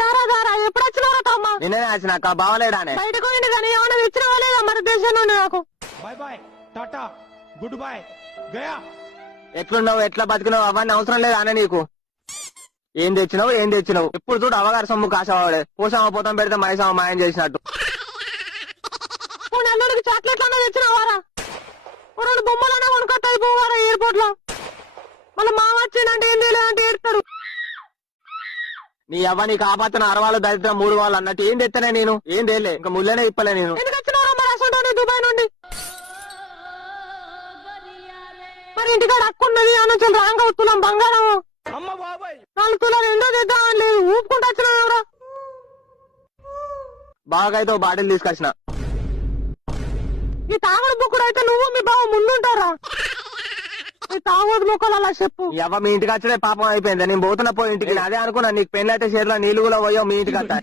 దారా దారా ఎప్పుడు వచ్చినారా తమ్మ? నిన్నే వచ్చినాక బావలేడానే బయటకు పోయింది కానీ ఏమైనా తెచ్చినావా లేదా మన దేశం నుండి నాకు? Bye bye tata good boy గయా. ఎట్లున్నావు ఎట్లా బతికినావు అవన్నీ అవసరం లేదా అనే నీకు. ఏం తెచ్చినావు ఎప్పుడు చూడు అవగారు సొమ్ము కాసేవాడే. పోసామ పోతాం పెడితే మైసామ మాయం చేసినట్టు. అల్లుడికి చాక్లెట్లు అన్నా తెచ్చినావారా? రెండు బొమ్మలన్నా కొనుక్కొస్తాయి పోవారా ఎయిర్పోర్ట్ లో. మళ్ళీ మామ వచ్చిందంటే ఏం లేదంటే ఏడుస్తాడు. నీ అవ్వ నీకు ఆపత్తన అరవాళ్ళు దరిద్రం 3 వాళ్ళు అన్నట్టు ఏం తెత్తనే నేను. ఏం తేలే ఇంకా ముళ్ళనే ఇప్పలే నేను. ఎందుకు వచ్చినారా మరి అసలు దుబాయ్ నుండి? మరి ఇంటికాడ అక్కున్నది అని రాంగా తులం బంగారం అమ్మ బాబాయ్ 4 తులాలు ఎండో తెద్దామని లేదు ఊపుకుంటూ వచ్చినావు ఎవరా? బాగా అయితే బాటిల్ తీసుకొచ్చిన. ఈ తాగుడు బుక్కుడు అయితే నువ్వు మీ బావ ముందుంటారా? ఈ తాగుడు బుక్కలు అలా చెప్పు. అవ్వ మీ ఇంటికి వచ్చడే పాపం అయిపోయింది. నేను పోతున్నా పోయి ఇంటికి. అదే అనుకున్నా నీకు పెళ్ళి అయితే చేతిలో నీళ్ళు కూడా పోయో మీ ఇంటికి వస్తా.